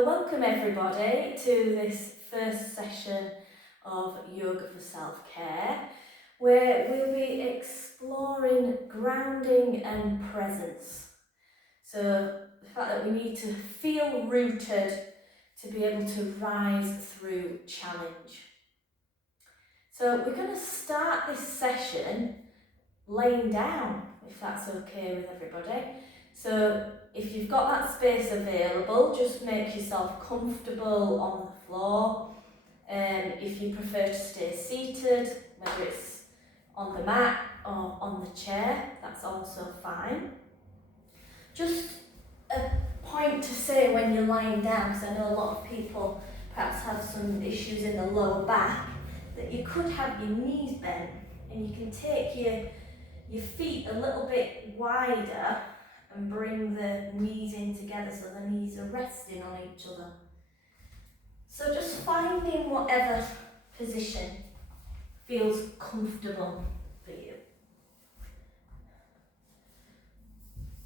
So welcome everybody to this first session of Yoga for Self-Care, where we'll be exploring grounding and presence. So the fact that we need to feel rooted to be able to rise through challenge. So we're going to start this session laying down, if that's okay with everybody. So if you've got that space available, just make yourself comfortable on the floor. If you prefer to stay seated, whether it's on the mat or on the chair, that's also fine. Just a point to say when you're lying down, because I know a lot of people perhaps have some issues in the lower back, that you could have your knees bent and you can take your feet a little bit wider and bring the knees in together so the knees are resting on each other. So just finding whatever position feels comfortable for you.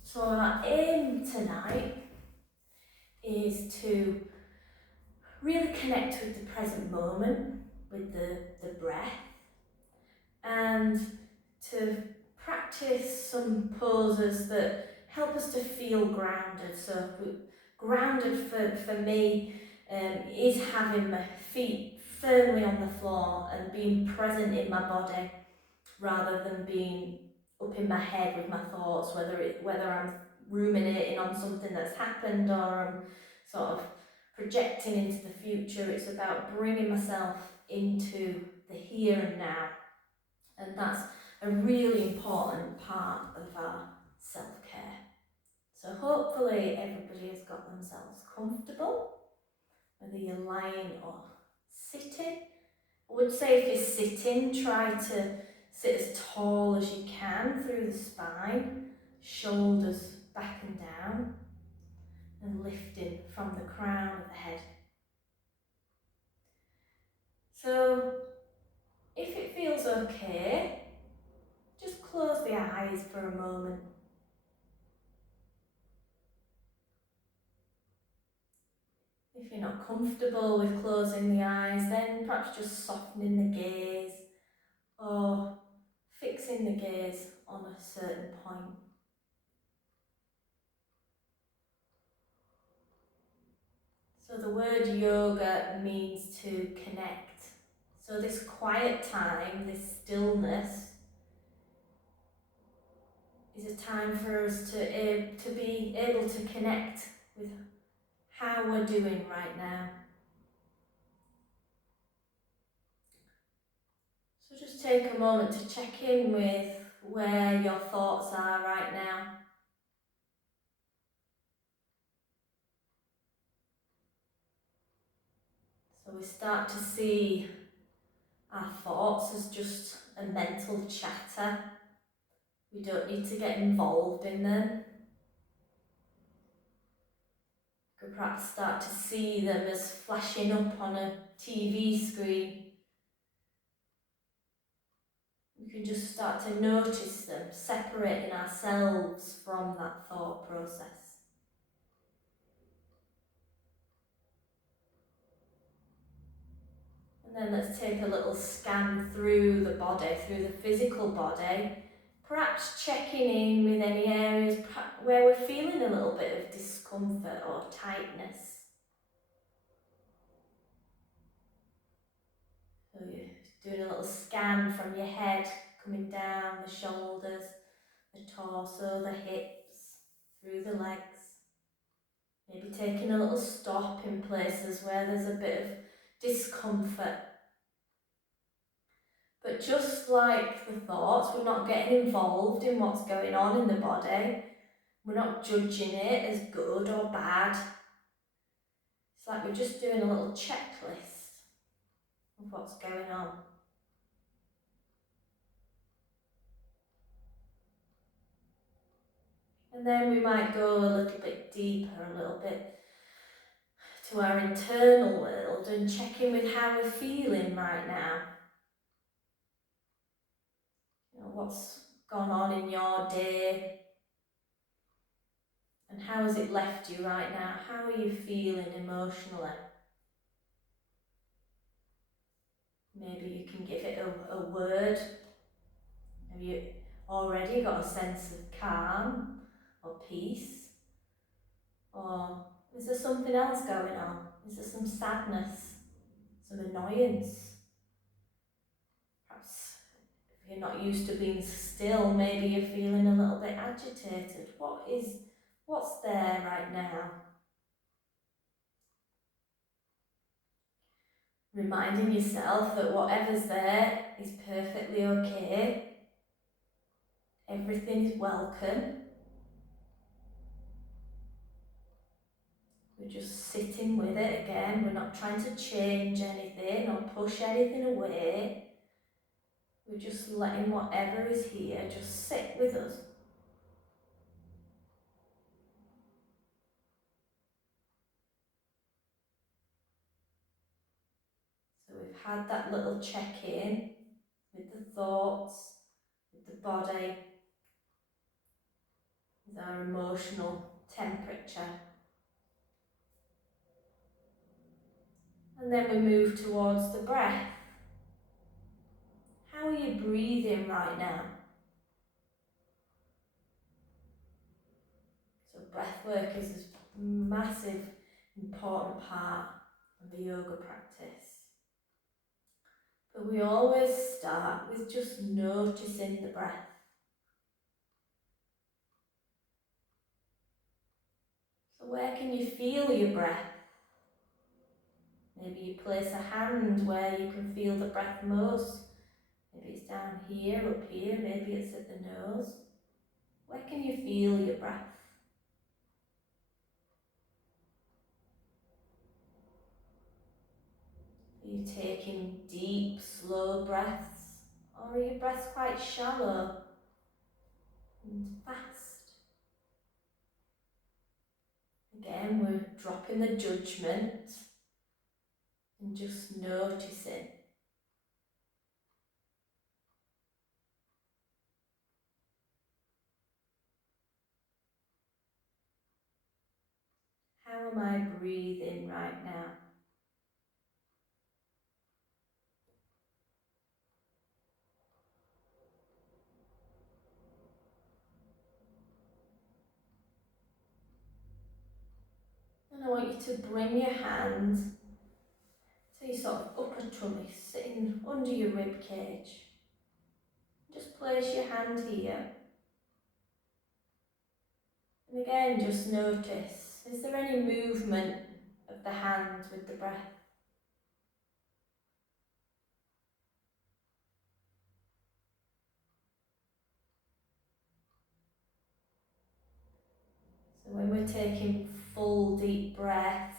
So our aim tonight is to really connect with the present moment, with the breath, and to practice some poses that help us to feel grounded. So grounded for me is having my feet firmly on the floor and being present in my body rather than being up in my head with my thoughts, whether I'm ruminating on something that's happened or I'm sort of projecting into the future. It's about bringing myself into the here and now, and that's a really important part of our self-care. So hopefully everybody has got themselves comfortable, whether you're lying or sitting. I would say if you're sitting, try to sit as tall as you can through the spine, shoulders back and down, and lifting from the crown of the head. So if it feels okay, just close the eyes for a moment. If you're not comfortable with closing the eyes, then perhaps just softening the gaze or fixing the gaze on a certain point. So the word yoga means to connect. So this quiet time, this stillness, is a time for us to be able to connect with how we're doing right now. So just take a moment to check in with where your thoughts are right now. So we start to see our thoughts as just a mental chatter. We don't need to get involved in them. You could perhaps start to see them as flashing up on a TV screen. We can just start to notice them, separating ourselves from that thought process. And then let's take a little scan through the body, through the physical body, perhaps checking in with any areas where we're feeling a little bit of discomfort or tightness. So you're doing a little scan from your head, coming down the shoulders, the torso, the hips, through the legs. Maybe taking a little stop in places where there's a bit of discomfort. But just like the thoughts, we're not getting involved in what's going on in the body. We're not judging it as good or bad. It's like we're just doing a little checklist of what's going on. And then we might go a little bit deeper, a little bit to our internal world and check in with how we're feeling right now. You know, what's gone on in your day And how has it left you right now? How are you feeling emotionally? Maybe you can give it a word. Have you already got a sense of calm or peace? Or is there something else going on? Is there some sadness, some annoyance? Perhaps if you're not used to being still, maybe you're feeling a little bit agitated. What's there right now? Reminding yourself that whatever's there is perfectly okay. Everything is welcome. We're just sitting with it again. We're not trying to change anything or push anything away. We're just letting whatever is here just sit with us. So we've had that little check-in with the thoughts, with the body, with our emotional temperature. And then we move towards the breath. How are you breathing right now? So breath work is a massive, important part of the yoga practice. But we always start with just noticing the breath. So where can you feel your breath? Maybe you place a hand where you can feel the breath most. Maybe it's down here, up here, maybe it's at the nose. Where can you feel your breath? Are you taking deep, slow breaths? Or are your breaths quite shallow and fast? Again, we're dropping the judgment and just noticing. How am I breathing right now? And I want you to bring your hands to your sort of upper tummy, sitting under your rib cage. Just place your hand here. And again, just notice, is there any movement of the hand with the breath? So when we're taking full deep breaths,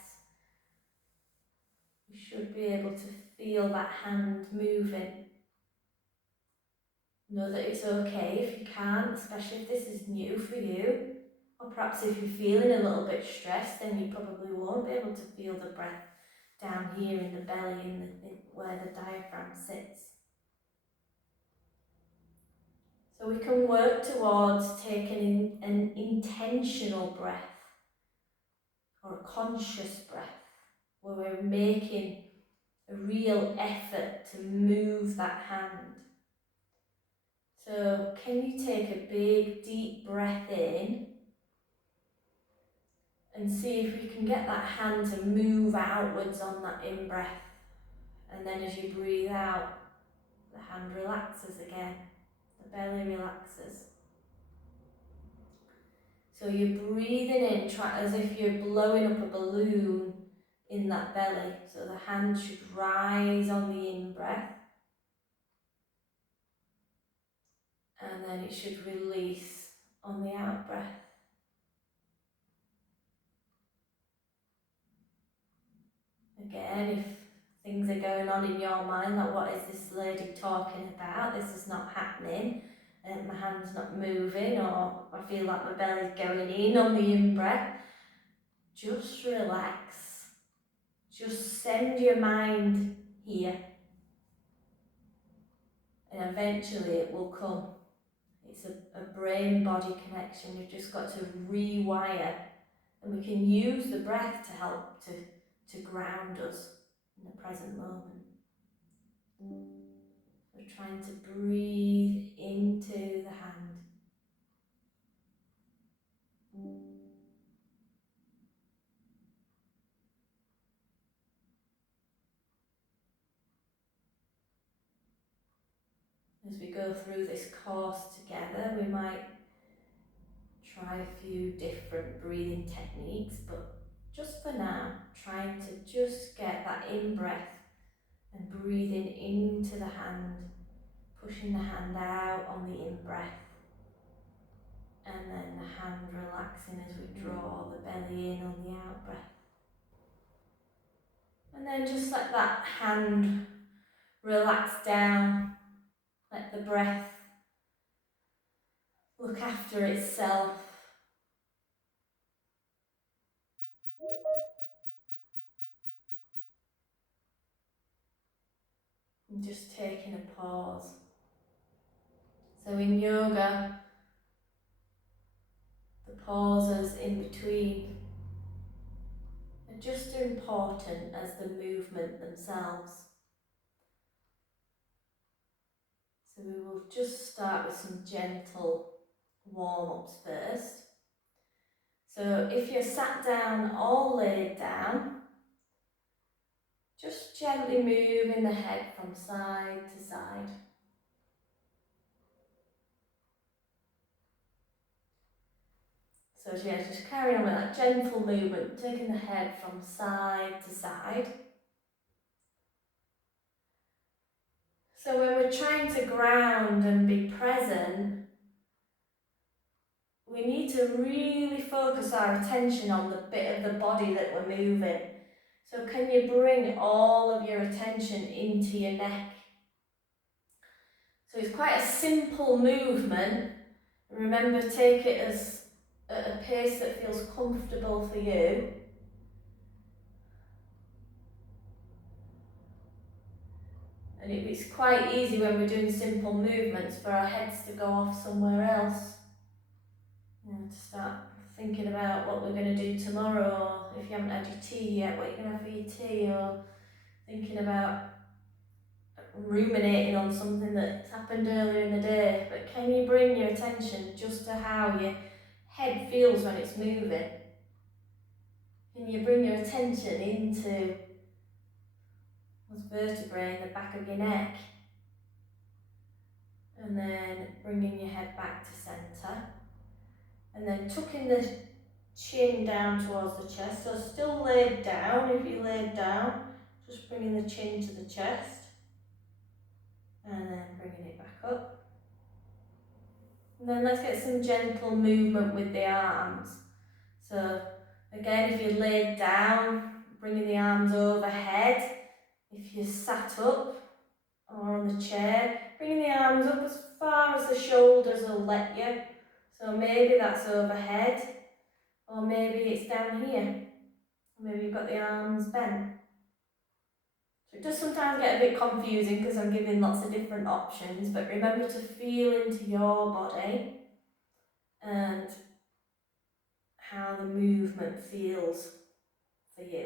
you should be able to feel that hand moving. Know that it's okay if you can't, especially if this is new for you. Or perhaps if you're feeling a little bit stressed, then you probably won't be able to feel the breath down here in the belly, where the diaphragm sits. So we can work towards taking an intentional breath or a conscious breath, where we're making a real effort to move that hand. So can you take a big deep breath in and see if you can get that hand to move outwards on that in-breath, and then as you breathe out, the hand relaxes again, the belly relaxes. So you're breathing in, as if you're blowing up a balloon in that belly. So the hand should rise on the in-breath, and then it should release on the out-breath. Again, if things are going on in your mind, like what is this lady talking about? This is not happening. My hand's not moving, or I feel like my belly's going in on the in-breath. Just relax. Just send your mind here. And eventually it will come. It's a brain-body connection. We've just got to rewire, and we can use the breath to help to ground us in the present moment. We're trying to breathe into the hand. As we go through this course together, we might try a few different breathing techniques, but just for now, trying to just get that in-breath and breathing into the hand, pushing the hand out on the in-breath, and then the hand relaxing as we draw the belly in on the out-breath. And then just let that hand relax down, let the breath look after itself. And just taking a pause. So in yoga, the pauses in between are just as important as the movement themselves. So we will just start with some gentle warm-ups first. So if you're sat down or laid down, just gently moving the head from side to side. So yeah, just carry on with that gentle movement, taking the head from side to side. So when we're trying to ground and be present, we need to really focus our attention on the bit of the body that we're moving. So can you bring all of your attention into your neck? So it's quite a simple movement. Remember, take it as at a pace that feels comfortable for you. And it's quite easy when we're doing simple movements for our heads to go off somewhere else. To start thinking about what we're going to do tomorrow, or if you haven't had your tea yet, what you're going to have for your tea, or thinking about ruminating on something that's happened earlier in the day. But can you bring your attention just to how your head feels when it's moving? Can you bring your attention into those vertebrae in the back of your neck? And then bringing your head back to centre. And then tucking the chin down towards the chest. So still laid down. If you laid down, just bringing the chin to the chest. And then bringing it back up. And then let's get some gentle movement with the arms. So again, if you're laid down, bringing the arms overhead. If you're sat up or on the chair, bringing the arms up as far as the shoulders will let you. So maybe that's overhead, or maybe it's down here. Maybe you've got the arms bent. So it does sometimes get a bit confusing because I'm giving lots of different options, but remember to feel into your body and how the movement feels for you.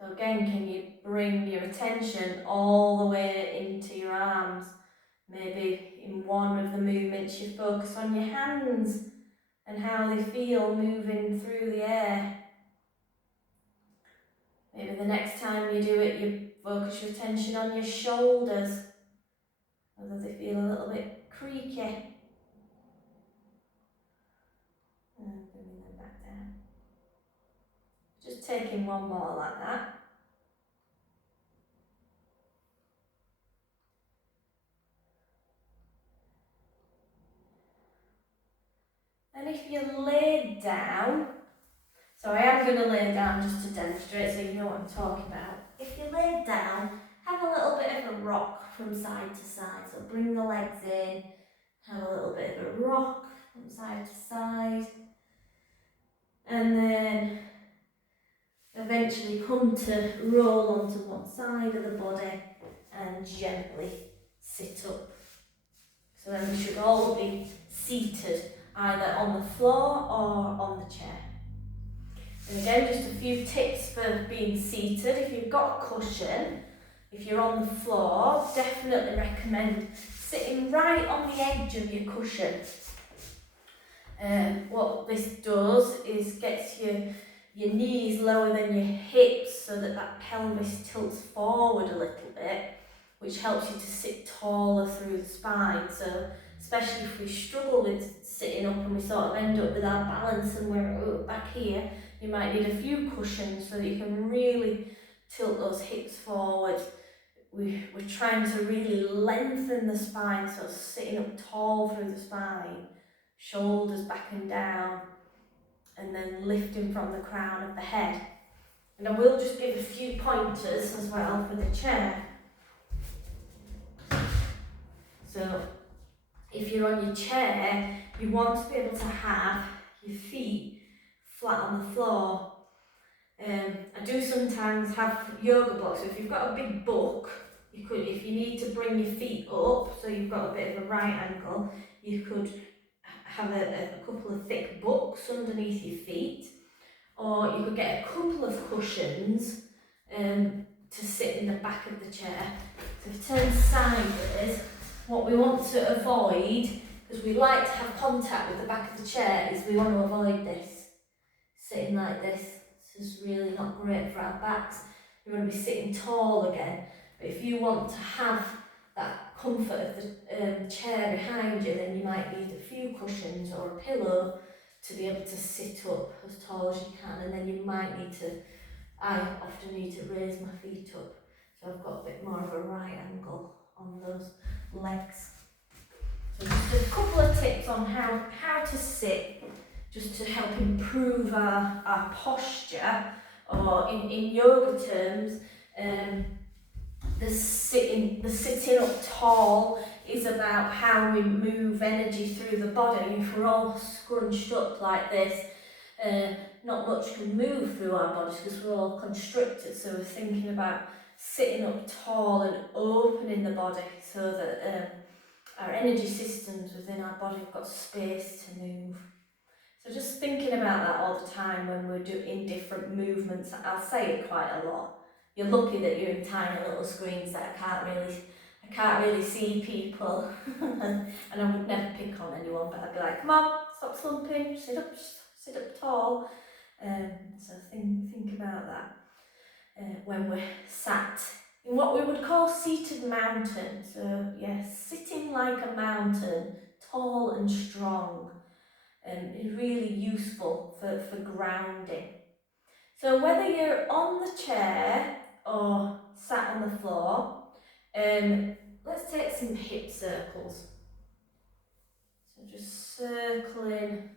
So again, can you bring your attention all the way into your arms? Maybe in one of the movements you focus on your hands and how they feel moving through the air. Maybe the next time you do it, you focus your attention on your shoulders, whether they feel a little bit creaky. And bringing them back down. Just taking one more like that. And if you're laid down, so I am going to lay down just to demonstrate so you know what I'm talking about. If you're laid down, have a little bit of a rock from side to side. So bring the legs in, have a little bit of a rock from side to side. And then eventually come to roll onto one side of the body and gently sit up. So then we should all be seated either on the floor or on the chair. And again, just a few tips for being seated. If you've got a cushion, if you're on the floor, definitely recommend sitting right on the edge of your cushion. What this does is gets your knees lower than your hips so that pelvis tilts forward a little bit, which helps you to sit taller through the spine. So especially if we struggle with sitting up and we sort of end up with our balance and we're back here, you might need a few cushions so that you can really tilt those hips forward. We're trying to really lengthen the spine, so sitting up tall through the spine, shoulders back and down, and then lifting from the crown of the head. And I will just give a few pointers as well for the chair. So if you're on your chair, you want to be able to have your feet flat on the floor. I do sometimes have yoga blocks, so if you've got a big book, you could, if you need to bring your feet up, so you've got a bit of a right angle, you could have a couple of thick books underneath your feet, or you could get a couple of cushions to sit in the back of the chair. So if you turn sideways, what we want to avoid, because we like to have contact with the back of the chair, is we want to avoid this, sitting like this. This is really not great for our backs. You want to be sitting tall again, but if you want to have that comfort of the chair behind you, then you might need a few cushions or a pillow to be able to sit up as tall as you can, and then you might need to, I often need to raise my feet up, so I've got a bit more of a right angle on those legs. So just a couple of tips on how to sit, just to help improve our posture, or in yoga terms, the sitting up tall is about how we move energy through the body. If we're all scrunched up like this, not much can move through our bodies because we're all constricted. So we're thinking about sitting up tall and opening the body so that our energy systems within our body have got space to move. So just thinking about that all the time when we're doing different movements. I'll say it quite a lot. You're lucky that you're in tiny little screens that I can't really see people. And I would never pick on anyone, but I'd be like, come on, stop slumping, sit up tall. So think about that when we're sat in what we would call seated mountain. So yes, sitting like a mountain, tall and strong, is really useful for grounding. So whether you're on the chair or sat on the floor, let's take some hip circles. So just circling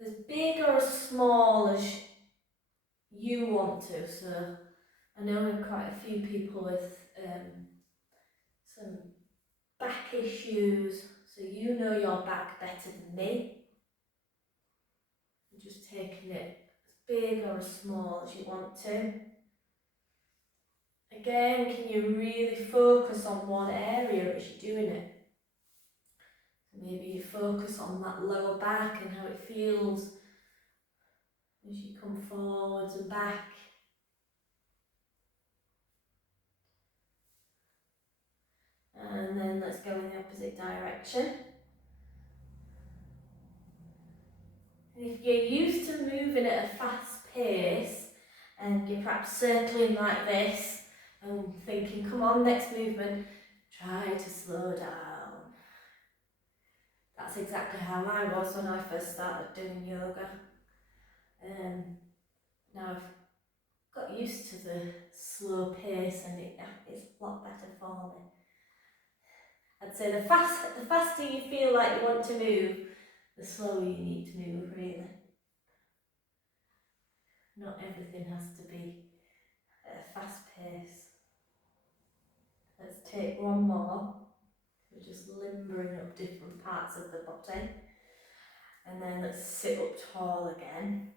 as big or as small as you want to. So I know we have quite a few people with some back issues, so you know your back better than me. And just taking it as big or as small as you want to. Again, can you really focus on one area as you're doing it? Maybe you focus on that lower back and how it feels as you come forwards and back. And then let's go in the opposite direction. And if you're used to moving at a fast pace and you're perhaps circling like this and thinking, come on, next movement, try to slow down. That's exactly how I was when I first started doing yoga. Now I've got used to the slow pace and it's a lot better for me. I'd say the faster you feel like you want to move, the slower you need to move, really. Not everything has to be at a fast pace. Let's take one more. We're just limbering up different parts of the body. And then let's sit up tall again.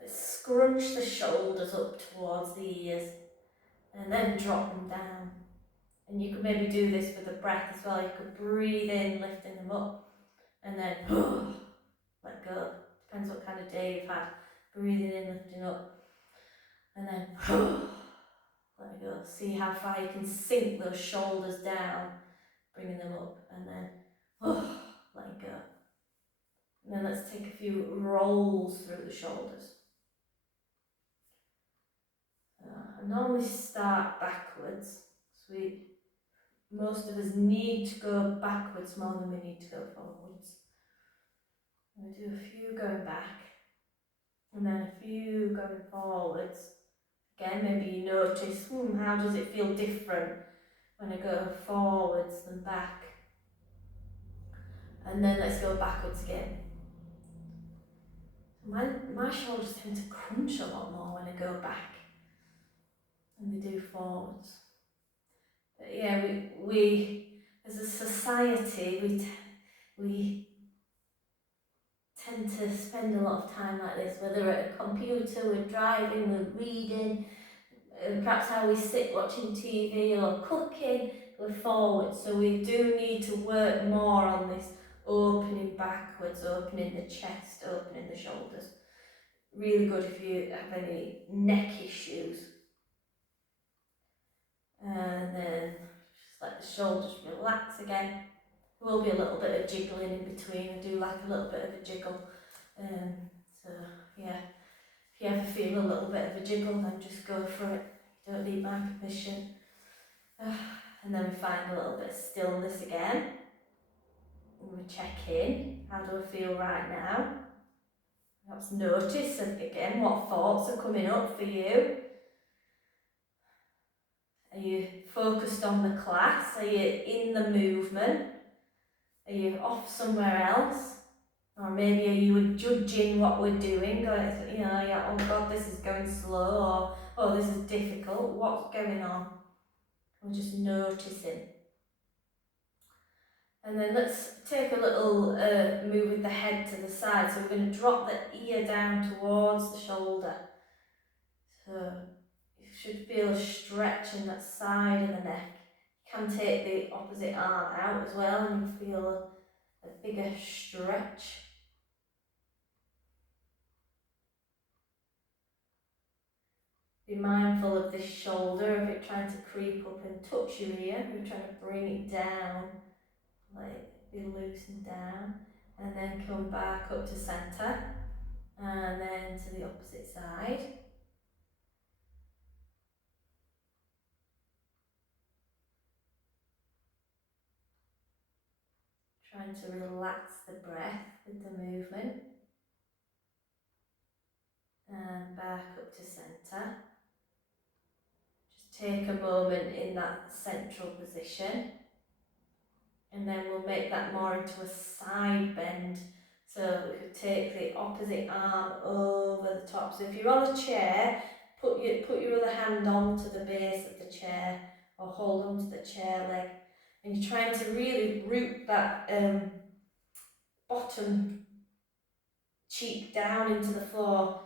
Let's scrunch the shoulders up towards the ears and then drop them down. And you could maybe do this with the breath as well. You could breathe in, lifting them up, and then let go. Depends what kind of day you've had. Breathing in, lifting up, and then let go. See how far you can sink those shoulders down, bringing them up, and then let go. And then let's take a few rolls through the shoulders. I normally start backwards, so most of us need to go backwards more than we need to go forwards. I'm going to do a few going back, and then a few going forwards. Again, maybe you notice, how does it feel different when I go forwards than back? And then let's go backwards again. My shoulders tend to crunch a lot more when I go back than they do forwards. But yeah, we as a society, we tend to spend a lot of time like this, whether at a computer, we're driving, we're reading, perhaps how we sit watching TV or cooking, we're forward. So we do need to work more on this opening backwards, opening the chest, opening the shoulders. Really good if you have any neck issues. And then just let the shoulders relax again. There will be a little bit of jiggling in between. I do like a little bit of a jiggle. So yeah, if you ever feel a little bit of a jiggle, then just go for it. You don't need my permission. And then we find a little bit of stillness again. And we check in. How do I feel right now? Perhaps notice again what thoughts are coming up for you. Are you focused on the class? Are you in the movement? Are you off somewhere else? Or maybe are you judging what we're doing, going, yeah, oh God, this is going slow, or oh, this is difficult, what's going on? We're just noticing. And then let's take a little move with the head to the side. So we're going to drop the ear down towards the shoulder. So you should feel a stretch in that side of the neck. You can take the opposite arm out as well and you feel a bigger stretch. Be mindful of this shoulder, of it trying to creep up and touch your ear. You're trying to bring it down, like be loosened down, and then come back up to centre, and then to the opposite side. Trying to relax the breath with the movement, and back up to centre. Just take a moment in that central position. And then we'll make that more into a side bend. So we could take the opposite arm over the top. So if you're on a chair, put your other hand onto the base of the chair or hold onto the chair leg. And you're trying to really root that bottom cheek down into the floor.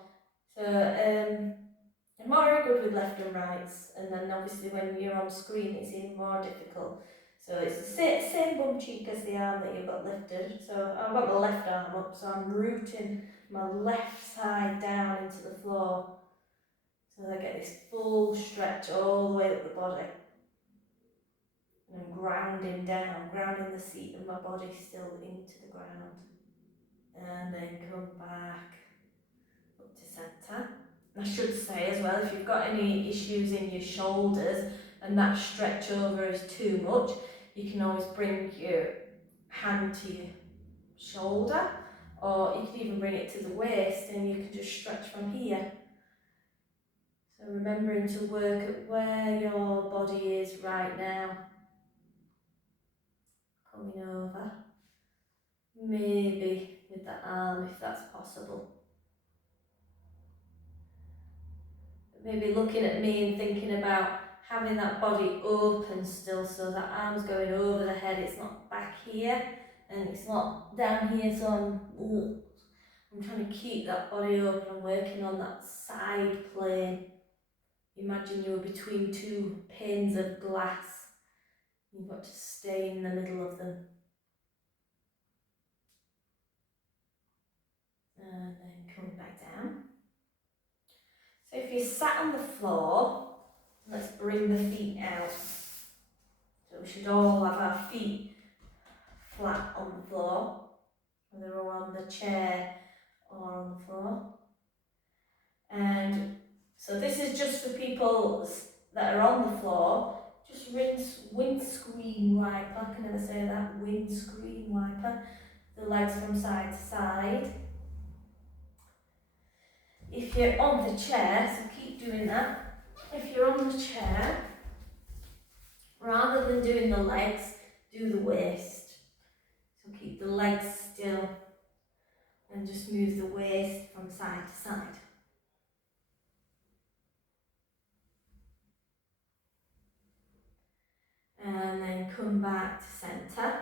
So I'm more good with left and rights, and then obviously when you're on screen it's even more difficult. So it's the same bum cheek as the arm that you've got lifted. So I've got my left arm up, so I'm rooting my left side down into the floor. So I get this full stretch all the way up the body. And I'm grounding down, grounding the seat of my body still into the ground. And then come back up to centre. I should say as well, if you've got any issues in your shoulders and that stretch over is too much, you can always bring your hand to your shoulder, or you can even bring it to the waist and you can just stretch from here. So remembering to work at where your body is right now. Coming over, maybe with the arm if that's possible. Maybe looking at me and thinking about having that body open still, so that arm's going over the head, it's not back here and it's not down here, so I'm trying to keep that body open and working on that side plane. Imagine you're between two panes of glass You've got to stay in the middle of them. And then coming back down. So if you sat on the floor, let's bring the feet out. So we should all have our feet flat on the floor, whether we're on the chair or on the floor. And so this is just for people that are on the floor. Just rinse windscreen wiper, I can never say that, windscreen wiper, the legs from side to side. If you're on the chair, so keep doing that. If you're on the chair, rather than doing the legs, do the waist. So keep the legs still and just move the waist from side to side. And then come back to centre.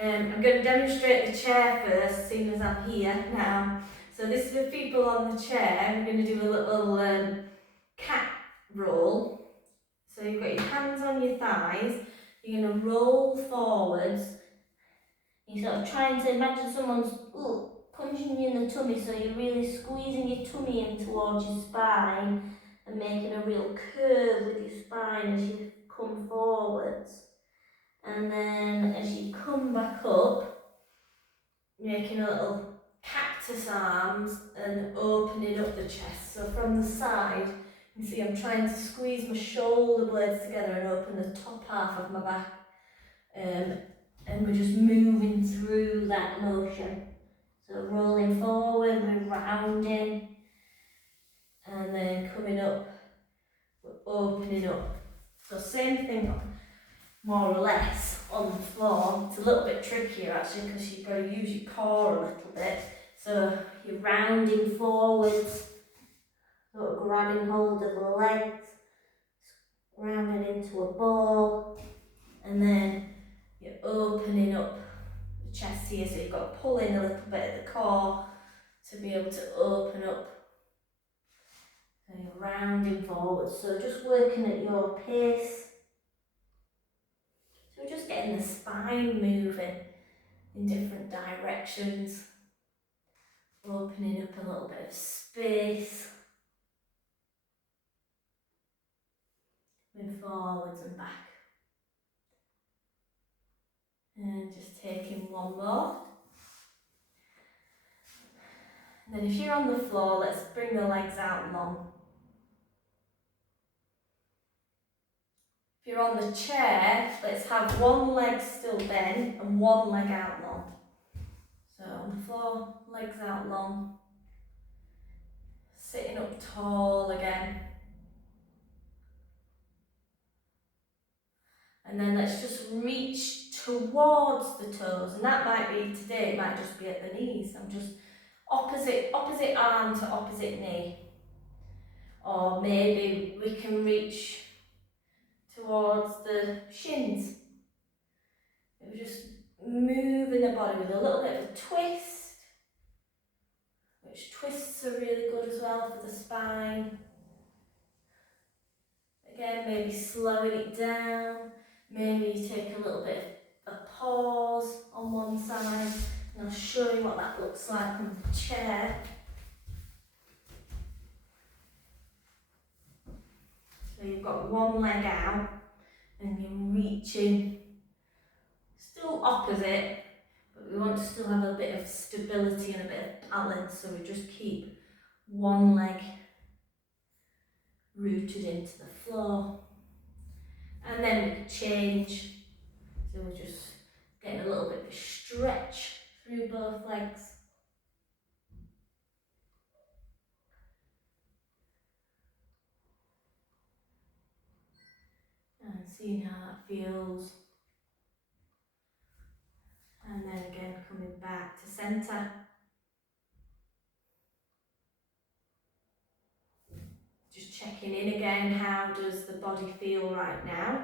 I'm going to demonstrate the chair first, seeing as I'm here now. So this is with people on the chair. We're going to do a little cat roll. So you've got your hands on your thighs. You're going to roll forwards. You're sort of trying to imagine someone's punching you in the tummy, so you're really squeezing your tummy in towards your spine and making a real curve with your spine as you come forwards. And then as you come back up, making a little cactus arms and opening up the chest. So from the side, you see I'm trying to squeeze my shoulder blades together and open the top half of my back. And we're just moving through that motion. So rolling forward, we're rounding, and then coming up, we're opening up. So same thing, more or less, on the floor. It's a little bit trickier actually because you've got to use your core a little bit. So you're rounding forwards, sort of grabbing hold of the legs, rounding into a ball, and then you're opening up the chest here, so you've got to pull in a little bit at the core to be able to open up. So you're rounding forwards, so just working at your pace. So we're just getting the spine moving in different directions, opening up a little bit of space, move forwards and back. And just taking one more. And then if you're on the floor, let's bring the legs out long. If you're on the chair, let's have one leg still bent and one leg out long. So on the floor, legs out long. Sitting up tall again. And then let's just reach towards the toes. And that might be, today it might just be at the knees. I'm just opposite arm to opposite knee. Or maybe we can reach towards the shins. We're just moving the body with a little bit of a twist, which twists are really good as well for the spine. Again, maybe slowing it down, maybe you take a little bit of a pause on one side, and I'll show you what that looks like on the chair. So you've got one leg out, and you're reaching, still opposite, but we want to still have a bit of stability and a bit of balance, so we just keep one leg rooted into the floor. And then we can change, so we're just getting a little bit of a stretch through both legs. And seeing how that feels. And then again coming back to centre. Just checking in again, how does the body feel right now?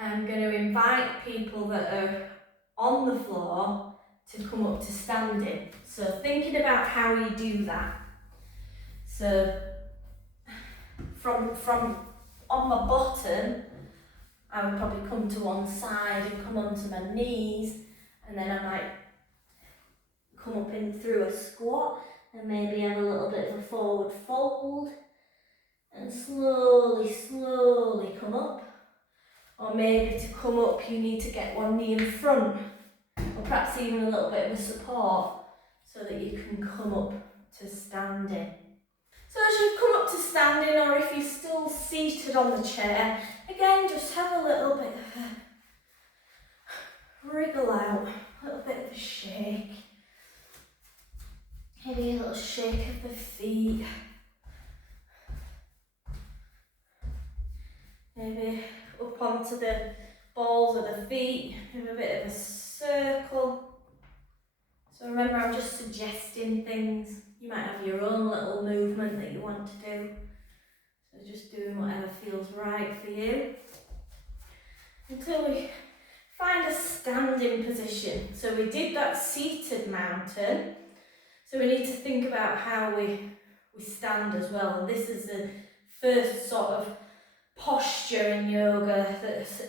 I'm going to invite people that are on the floor to come up to standing. So thinking about how you do that. So from on my bottom, I would probably come to one side and come onto my knees, and then I might come up in through a squat and maybe have a little bit of a forward fold and slowly, slowly come up. Or maybe to come up you need to get one knee in front, or perhaps even a little bit of a support so that you can come up to standing. So as you come up to standing, or if you're still seated on the chair, again just have a little bit of a wriggle out, a little bit of a shake. Maybe a little shake of the feet. Maybe up onto the balls of the feet, have a bit of a circle. So remember, I'm just suggesting things. You might have your own little movement that you want to do. So just doing whatever feels right for you. Until we find a standing position. So we did that seated mountain. So we need to think about how we stand as well. And this is the first sort of posture in yoga that's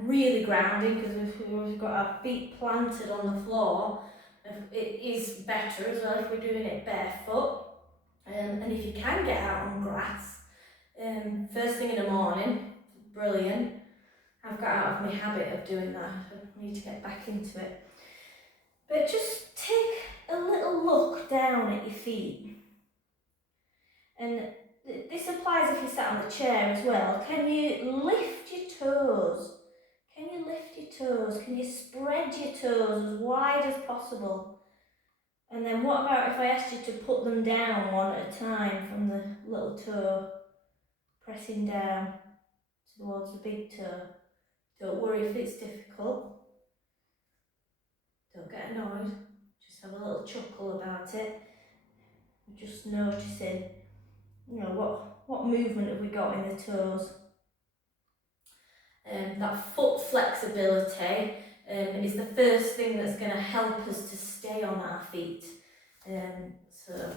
really grounding, because if we've got our feet planted on the floor, it is better as well if we're doing it barefoot. And if you can get out on grass, first thing in the morning, brilliant. I've got out of my habit of doing that, I need to get back into it. But just take a little look down at your feet. And this applies if you sat on the chair as well. Can you lift your toes? Can you lift your toes? Can you spread your toes as wide as possible? And then what about if I asked you to put them down one at a time from the little toe, pressing down towards the big toe? Don't worry if it's difficult. Don't get annoyed. Just have a little chuckle about it. Just noticing, what movement have we got in the toes? That foot flexibility is the first thing that's going to help us to stay on our feet. So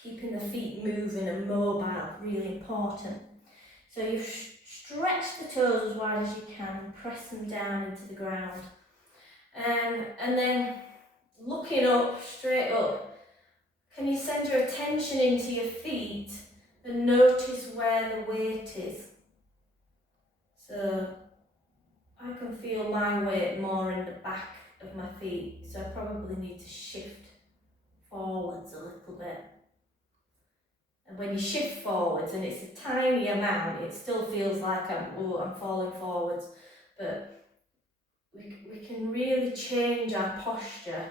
keeping the feet moving and mobile, really important. So you stretch the toes as wide as you can, press them down into the ground. And then looking up, straight up, can you send your attention into your feet and notice where the weight is? So I can feel my weight more in the back of my feet, so I probably need to shift forwards a little bit. And when you shift forwards, and it's a tiny amount, it still feels like I'm falling forwards, but we can really change our posture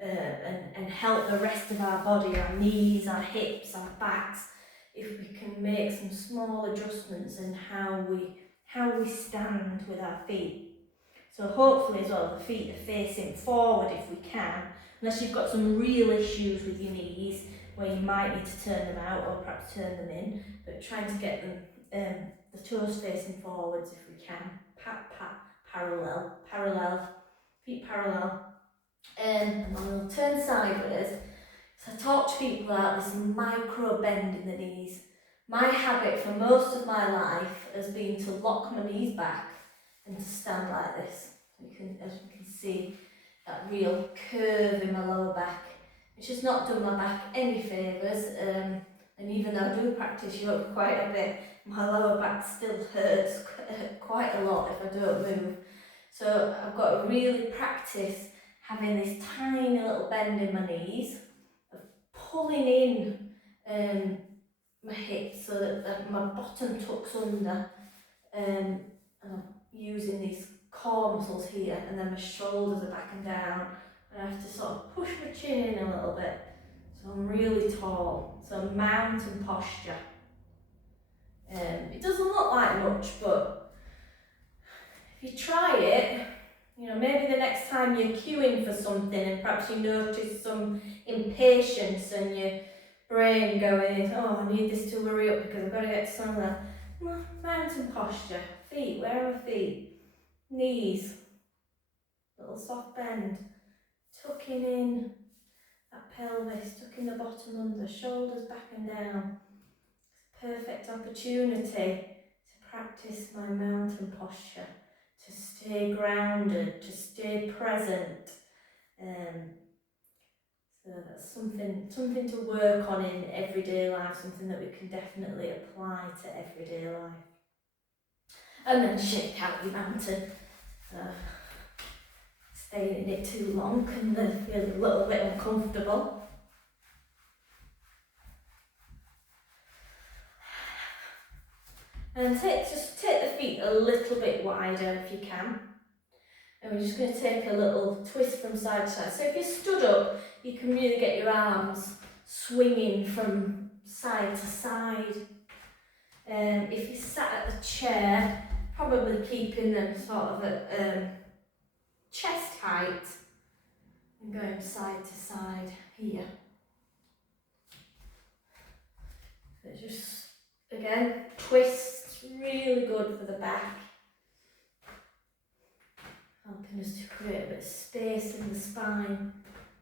and help the rest of our body, our knees, our hips, our backs, if we can make some small adjustments in how we stand with our feet. So hopefully as well, the feet are facing forward if we can, unless you've got some real issues with your knees where you might need to turn them out or perhaps turn them in, but trying to get them, the toes facing forwards if we can, parallel, feet parallel, and then we'll turn sideways. So I talk to people about this micro bend in the knees. My habit for most of my life has been to lock my knees back and to stand like this. As you can see, that real curve in my lower back. It's just not done my back any favours, and even though I do practice yoga quite a bit, my lower back still hurts quite a lot if I don't move. So I've got to really practice having this tiny little bend in my knees, of pulling in my hips so that my bottom tucks under, and I'm using these core muscles here, and then my shoulders are back and down, and I have to sort of push my chin in a little bit, so I'm really tall. So mountain posture. It doesn't look like much, but if you try it, maybe the next time you're queuing for something and perhaps you notice some impatience and your brain going, oh, I need this to hurry up because I've got to get somewhere. Mountain posture. Feet, where are my feet? Knees. Little soft bend. Tucking in that pelvis, tucking the bottom under, shoulders back and down. Perfect opportunity to practice my mountain posture, to stay grounded, to stay present. So that's something to work on in everyday life, something that we can definitely apply to everyday life. And then shake out your mountain. Staying in it too long can feel a little bit uncomfortable. And just take the feet a little bit wider if you can. And we're just going to take a little twist from side to side. So if you're stood up, you can really get your arms swinging from side to side. If you sat at the chair, probably keeping them sort of at chest height and going side to side here. So just, again, twist, really good for the back. Helping us to create a bit of space in the spine.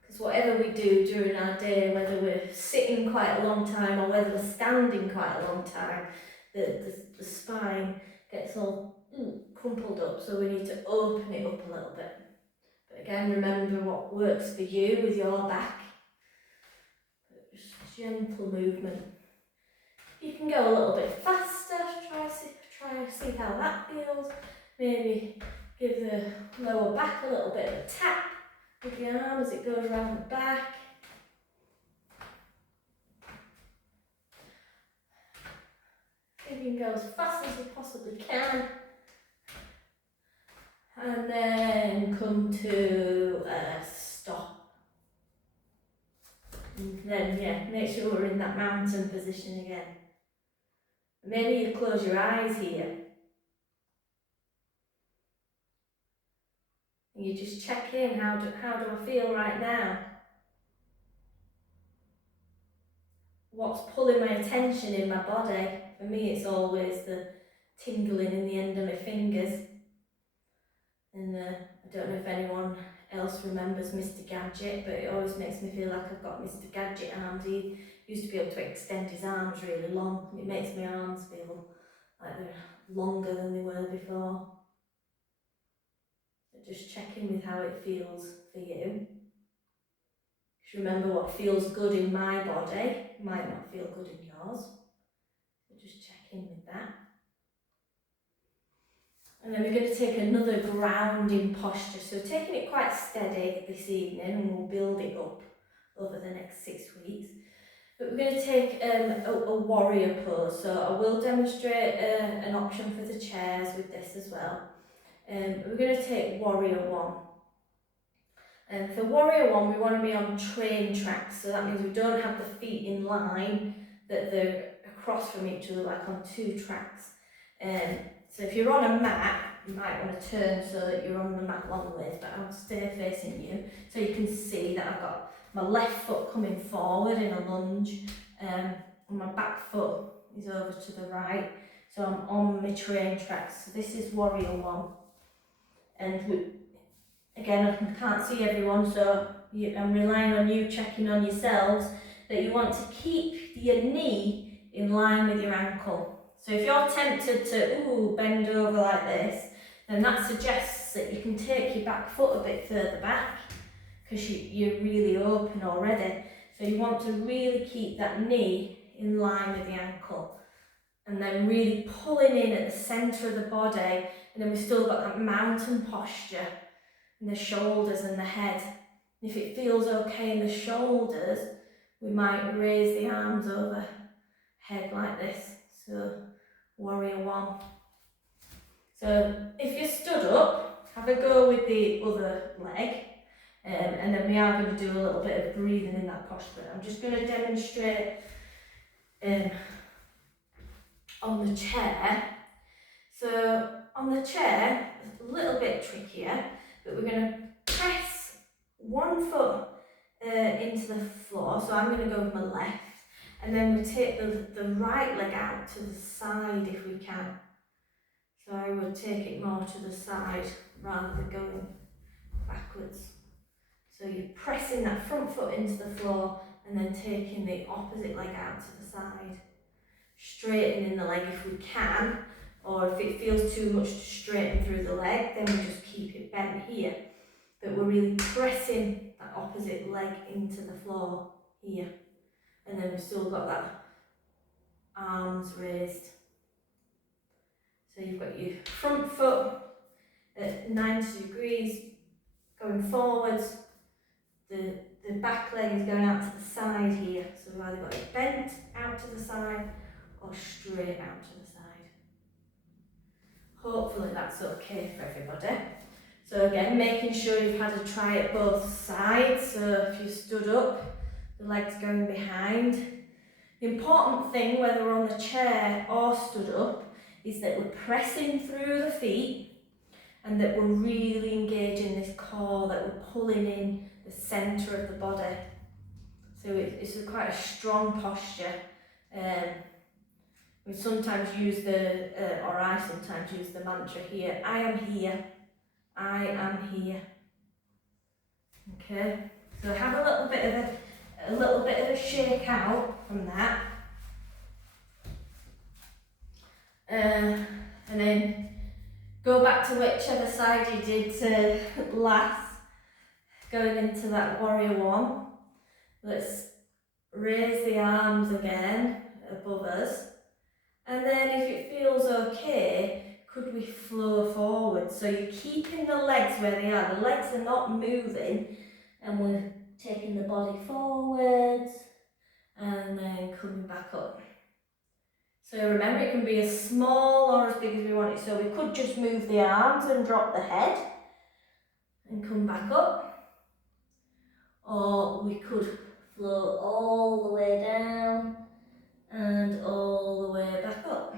Because whatever we do during our day, whether we're sitting quite a long time or whether we're standing quite a long time, the spine gets all crumpled up, so we need to open it up a little bit. But again, remember what works for you with your back. Just gentle movement. You can go a little bit faster, try see how that feels. Maybe give the lower back a little bit of a tap with the arm as it goes around the back. See if you can go as fast as you possibly can. And then come to a stop. And then, make sure we're in that mountain position again. Maybe you close your eyes here. And you just check in, how do I feel right now? What's pulling my attention in my body? For me, it's always the tingling in the end of my fingers. And I don't know if anyone else remembers Mr. Gadget, but it always makes me feel like I've got Mr. Gadget arms. He used to be able to extend his arms really long, and it makes my arms feel like they're longer than they were before. So just check in with how it feels for you. Just remember what feels good in my body might not feel good in yours. So just check in with that. And then we're going to take another grounding posture. So taking it quite steady this evening, and we'll build it up over the next 6 weeks. But we're going to take a warrior pose. So I will demonstrate an option for the chairs with this as well. We're going to take warrior one. And for warrior one, we want to be on train tracks. So that means we don't have the feet in line, that they're across from each other, like on 2 tracks. So if you're on a mat, you might want to turn so that you're on the mat long ways, but I'll stay facing you. So you can see that I've got my left foot coming forward in a lunge, and my back foot is over to the right. So I'm on my train tracks. So this is warrior one. And again, I can't see everyone, so I'm relying on you checking on yourselves that you want to keep your knee in line with your ankle. So if you're tempted to bend over like this, then that suggests that you can take your back foot a bit further back because you're really open already. So you want to really keep that knee in line with the ankle, and then really pulling in at the centre of the body, and then we've still got that mountain posture in the shoulders and the head. And if it feels okay in the shoulders, we might raise the arms over head like this. So warrior one. So if you're stood up, have a go with the other leg, and then we are going to do a little bit of breathing in that posture. I'm just going to demonstrate on the chair. So on the chair, it's a little bit trickier, but we're going to press one foot into the floor. So I'm going to go with my left, and then we take the right leg out to the side if we can. So I would take it more to the side rather than going backwards. So you're pressing that front foot into the floor and then taking the opposite leg out to the side. Straightening the leg if we can, or if it feels too much to straighten through the leg, then we just keep it bent here. But we're really pressing that opposite leg into the floor here. And then we've still got that arms raised. So you've got your front foot at 90 degrees going forwards. The back leg is going out to the side here. So we've either got it bent out to the side or straight out to the side. Hopefully that's okay for everybody. So again, making sure you've had a try at both sides. So if you stood up, the legs going behind. The important thing, whether we're on the chair or stood up, is that we're pressing through the feet and that we're really engaging this core, that we're pulling in the centre of the body. So it's quite a strong posture. We sometimes use or I sometimes use the mantra here, I am here, I am here. Okay, so have a little bit of a shake out from that. And then go back to whichever side you did last, going into that warrior one. Let's raise the arms again above us. And then if it feels okay, could we flow forward? So you're keeping the legs where they are. The legs are not moving, and we're taking the body forwards and then coming back up. So remember, it can be as small or as big as we want it. So we could just move the arms and drop the head and come back up. Or we could float all the way down and all the way back up.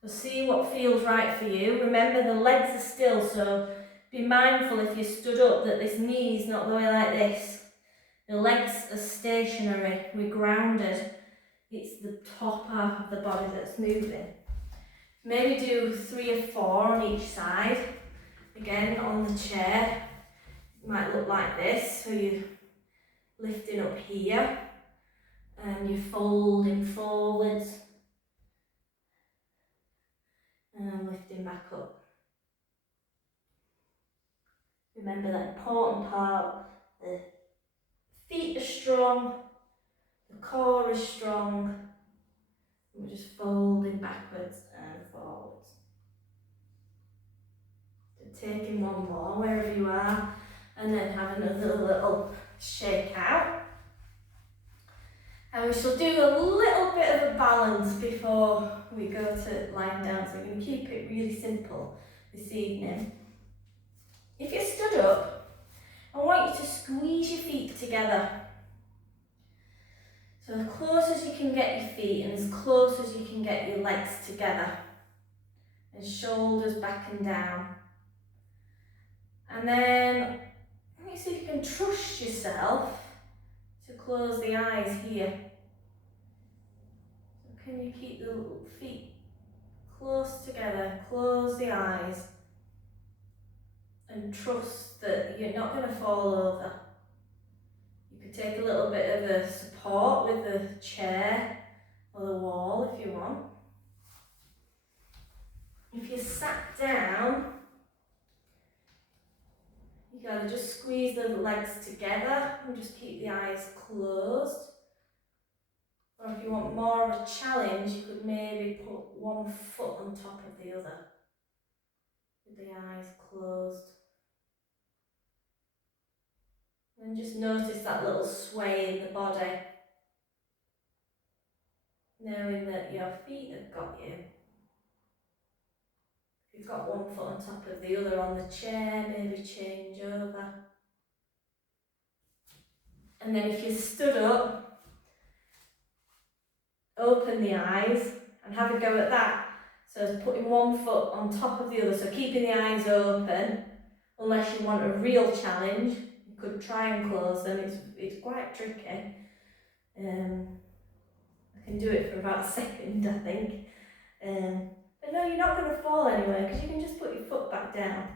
So see what feels right for you. Remember, the legs are still, so be mindful if you stood up that this knee is not going like this. The legs are stationary, we're grounded. It's the top half of the body that's moving. Maybe do 3 or 4 on each side. Again, on the chair, it might look like this. So you're lifting up here and you're folding forwards and lifting back up. Remember that important part, the feet are strong, the core is strong. We're just folding backwards and forwards. So taking one more wherever you are, and then have another little shake out. And we shall do a little bit of a balance before we go to lying down, so we're going to keep it really simple this evening. If you stood up, I want you to squeeze your feet together. So as close as you can get your feet and as close as you can get your legs together. And shoulders back and down. And then, let me see if you can trust yourself to close the eyes here. So can you keep the feet close together, close the eyes, and trust that you're not going to fall over. You could take a little bit of a support with the chair or the wall if you want. If you sat down, you can either just squeeze the legs together and just keep the eyes closed. Or if you want more of a challenge, you could maybe put one foot on top of the other with the eyes closed. And just notice that little sway in the body, knowing that your feet have got you. If you've got one foot on top of the other on the chair, maybe change over. And then if you stood up, open the eyes and have a go at that. So putting one foot on top of the other, so keeping the eyes open, unless you want a real challenge. You could try and close them, it's quite tricky. I can do it for about a second, I think. But no, you're not going to fall anywhere because you can just put your foot back down.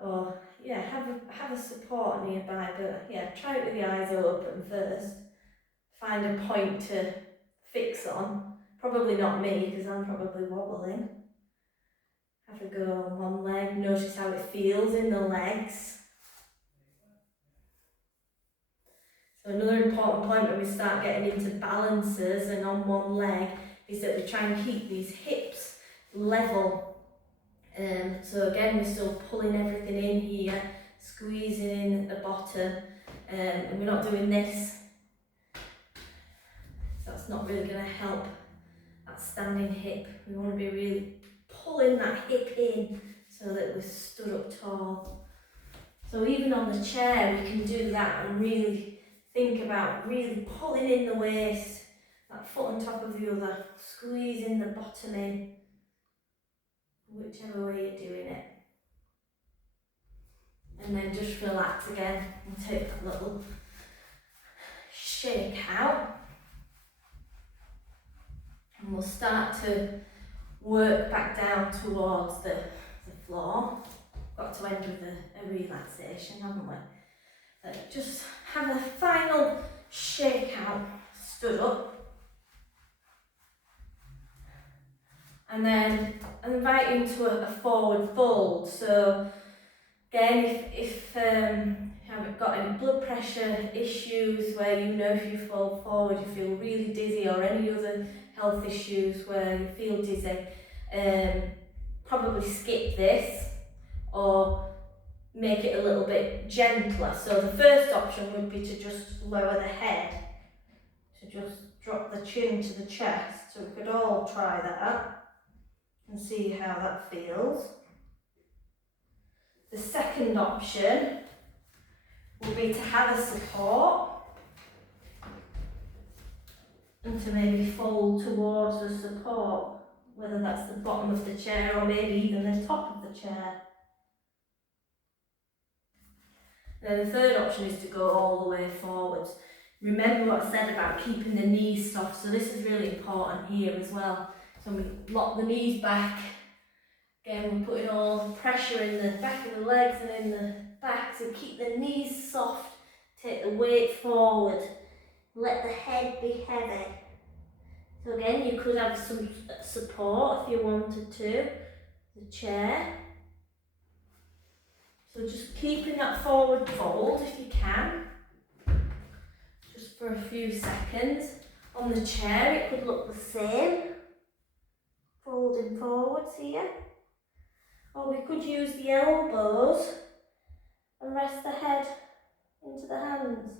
Or, yeah, have a support nearby, but yeah, try it with the eyes open first. Find a point to fix on. Probably not me, because I'm probably wobbling. Have a go on one leg, notice how it feels in the legs. So another important point when we start getting into balances and on one leg is that we try and keep these hips level. So again, we're still pulling everything in here, squeezing in at the bottom, and we're not doing this. So that's not really going to help that standing hip. We want to be really pulling that hip in so that we're stood up tall. So even on the chair we can do that and really think about really pulling in the waist, that foot on top of the other, squeezing the bottom in, whichever way you're doing it. And then just relax again and take that little shake out. And we'll start to work back down towards the floor. Got to end with a relaxation, haven't we? But just have a final shake out, stood up. And then invite you into a forward fold. So again, if you haven't got any blood pressure issues where you know if you fall forward you feel really dizzy, or any other health issues where you feel dizzy, probably skip this or make it a little bit gentler. So the first option would be to just lower the head, to just drop the chin to the chest. So we could all try that and see how that feels. The second option would be to have a support and to maybe fold towards the support, whether that's the bottom of the chair or maybe even the top of the chair. Then the third option is to go all the way forwards. Remember what I said about keeping the knees soft, so this is really important here as well. So we lock the knees back. Again, we're putting all the pressure in the back of the legs and in the back, so keep the knees soft, take the weight forward, let the head be heavy. So again, you could have some support if you wanted to, the chair. So just keeping that forward fold if you can, just for a few seconds. On the chair it could look the same, folding forwards here. Or we could use the elbows and rest the head into the hands.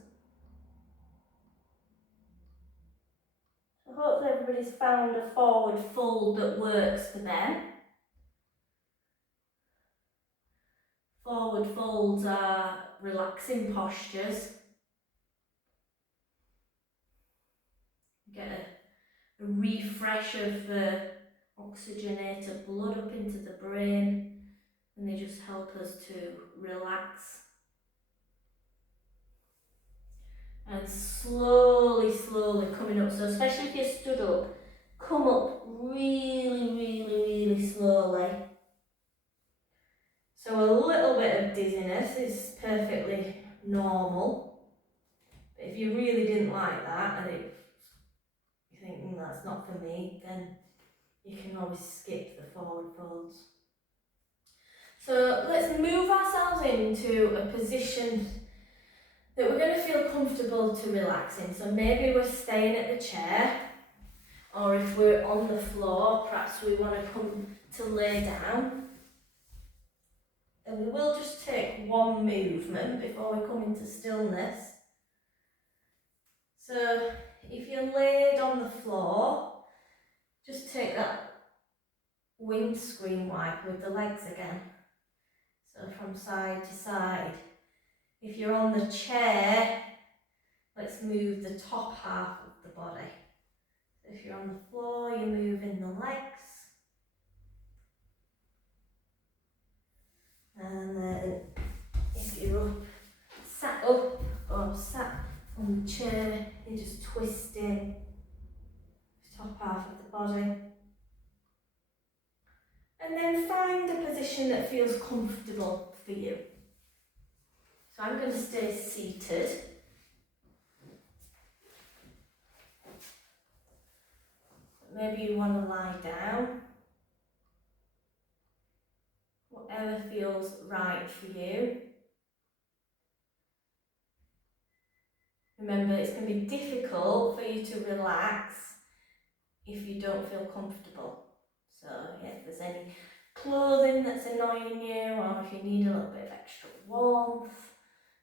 So hopefully everybody's found a forward fold that works for them. Forward folds are relaxing postures. You get a refresh of the oxygenated blood up into the brain, and they just help us to relax. And slowly coming up. So especially if you're stood up, come up really slowly. So a little bit of dizziness is perfectly normal. But if you really didn't like that and you think that's not for me, then you can always skip the forward folds. So let's move ourselves into a position that we're going to feel comfortable to relax in. So maybe we're staying at the chair, or if we're on the floor, perhaps we want to come to lay down. And we will just take one movement before we come into stillness. So if you're laid on the floor, just take that windscreen wipe with the legs again. So from side to side. If you're on the chair, let's move the top half of the body. So if you're on the floor, you're moving the legs. And then if you're sat up or sat on the chair, you're just twisting the top half of the body. And then find a position that feels comfortable for you. So I'm going to stay seated. maybe you want to lie down. Whatever feels right for you. Remember, it's going to be difficult for you to relax if you don't feel comfortable. So if there's any clothing that's annoying you, or if you need a little bit of extra warmth,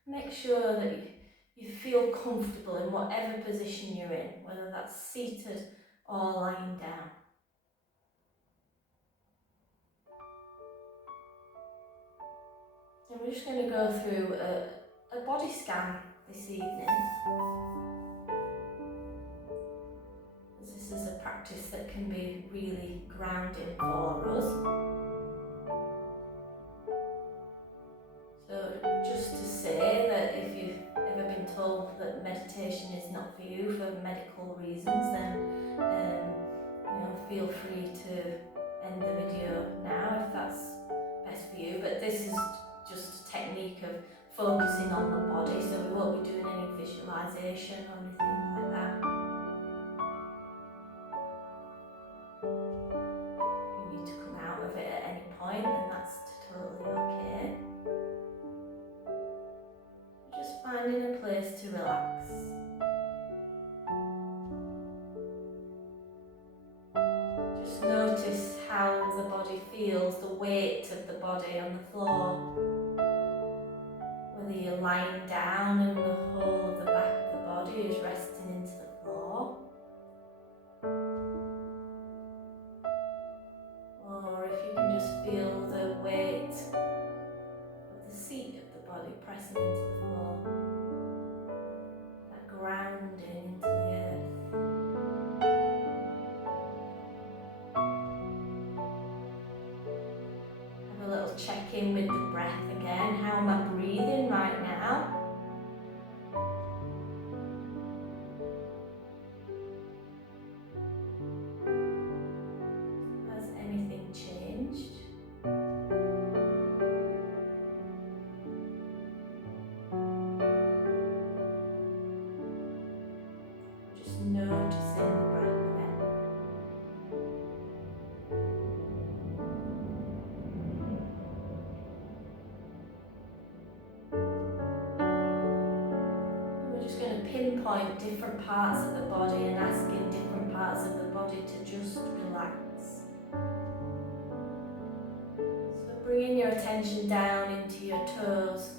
make sure that you feel comfortable in whatever position you're in, whether that's seated or lying down. And we're just going to go through a body scan this evening. This is a practice that can be really grounding for us. So just to say that if you've ever been told that meditation is not for you for medical reasons, then feel free to end the video now if that's best for you. But this is just a technique of focusing on the body, so we won't be doing any visualization or anything like that. If you need to come out of it at any point, then that's totally okay. Just finding a place to relax. Just notice how the body feels, the weight of the body on the floor. Whether you're lying down and the whole of the back of the body is resting into the floor. Or if you can just feel the weight of the seat of the body pressing into the floor. That grounding into the earth. Have a little check-in with the breath again. How am I breathing right now? Has anything changed? Just noticing the breath again. We're just going to pinpoint different parts of the body and asking different parts of the body to just relax. So bringing your attention down into your toes.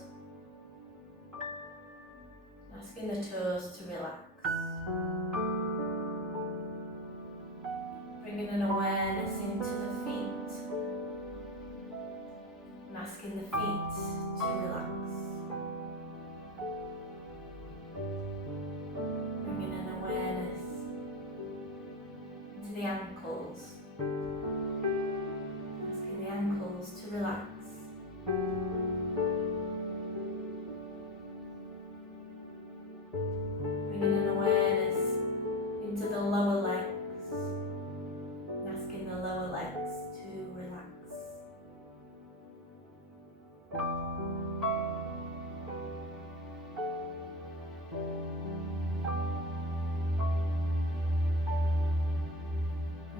Asking the toes to relax. Bringing an awareness into the feet. And asking the feet to relax. Bringing an awareness into the ankles. Asking the ankles to relax. Bringing an awareness into the lower legs. Asking the lower legs to relax.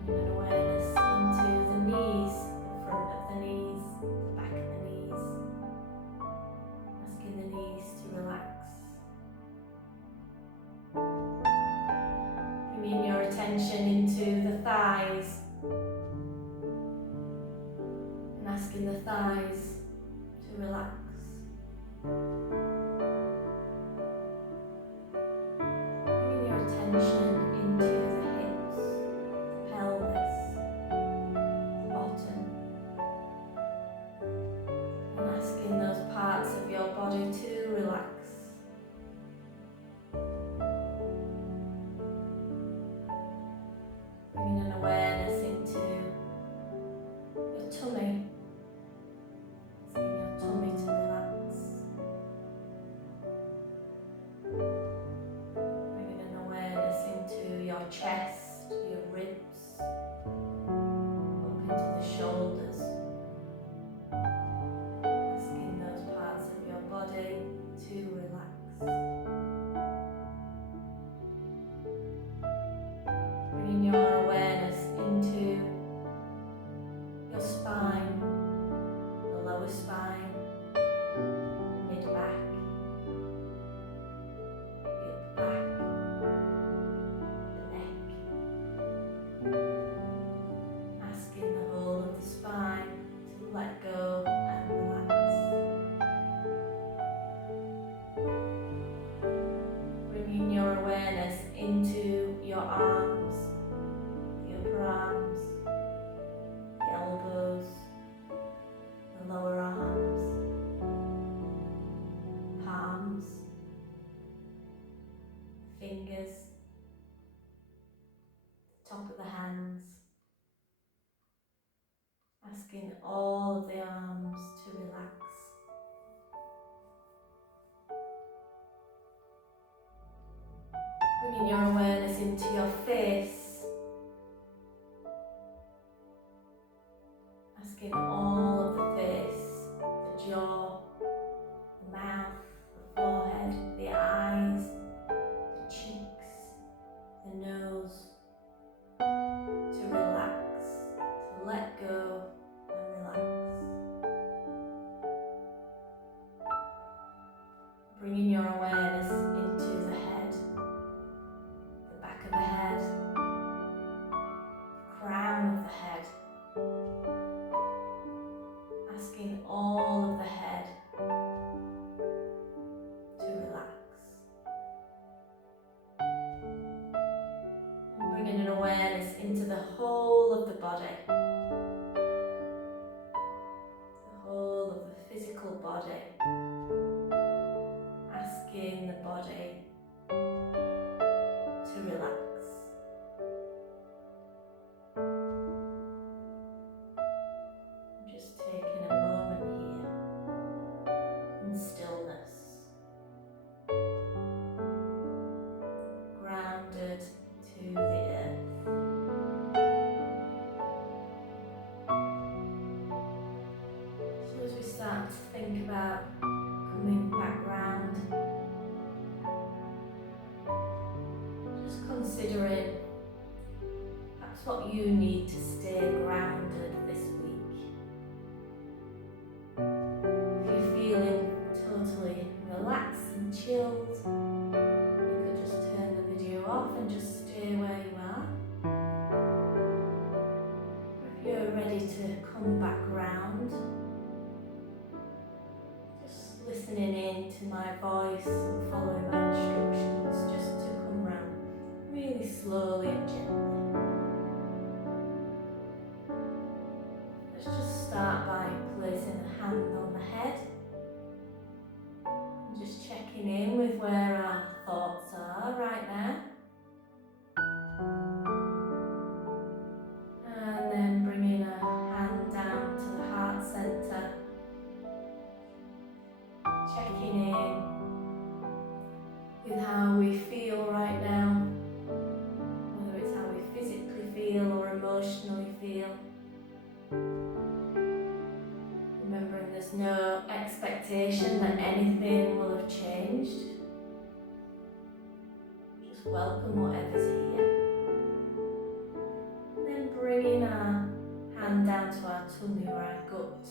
Bringing an awareness into the knees, the front of the knees, the back of the knees. Asking the knees to relax. Bringing your attention into the thighs and asking the thighs to relax. Bringing your attention into the hips, pelvis, the bottom, and asking those parts of your body to relax. Bringing an awareness into your tummy, asking your tummy to relax. Bringing an awareness into fingers, the top of the hands, asking all of the arms to relax. Bringing your awareness into your face, asking all of the face, the jaw, the mouth, the forehead, the eyes, the cheeks, the nose, to relax, to let go and relax. Bringing your awareness into the head, the back of the head, the crown of the head, asking all of the head to relax. And bringing an awareness into the whole of the body, the whole of the physical body, asking the body to relax. Just taking a moment here in stillness, grounded to the earth. So as we start to think about coming back round, just considering perhaps what you need to stay grounded this week. If you're feeling totally relaxed and chilled, you could just turn the video off and just stay where you are. If you're ready to come back round, just listening in to my voice and following my instructions, just to come round really slowly and gently. Let's just start by placing a hand on the head and just checking in with where our thoughts are right now. And then bringing a hand down to the heart center, checking in with how we feel right now, whether it's how we physically feel or emotionally feel. Remembering there's no expectation that anything will have changed. Just welcome whatever's here. And then bringing our hand down to our tummy or our gut,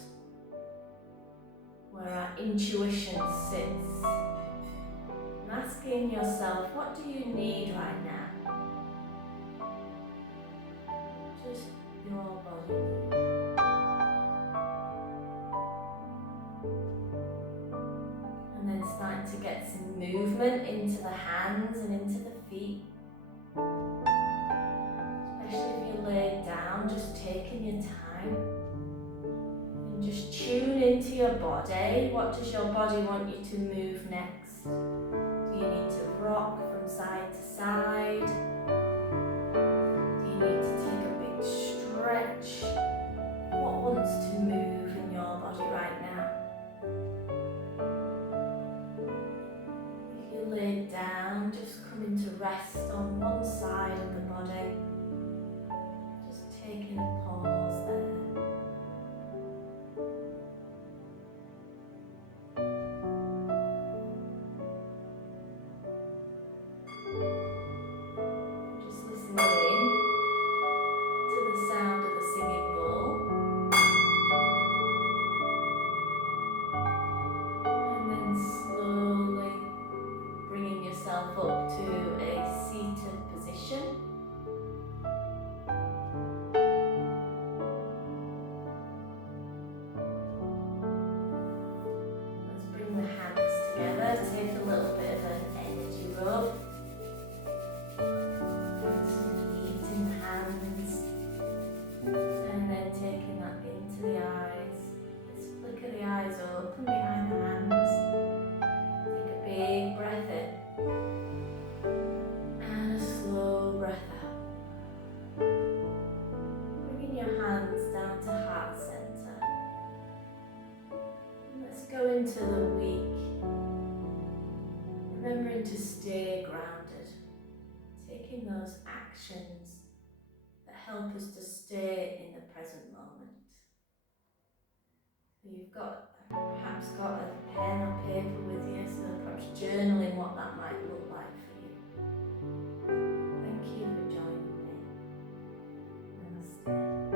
where our intuition sits. And asking yourself, what do you need right now? Just your body needs. And then starting to get some movement into the hands and into the feet. Especially if you're laid down, just taking your time. And just tune into your body. What does your body want you to move next? Do you need to rock from side to side? Do you need to take a big stretch? What wants to move in your body right now? If you're laid down, just coming to rest on one side of the body. Just taking a pause there. Just listening in to the sound of the singing bowl. And then slowly bringing yourself up to a seated position. those actions that help us to stay in the present moment. So you've perhaps got a pen or paper with you, so perhaps journaling what that might look like for you. Thank you for joining me. Namaste.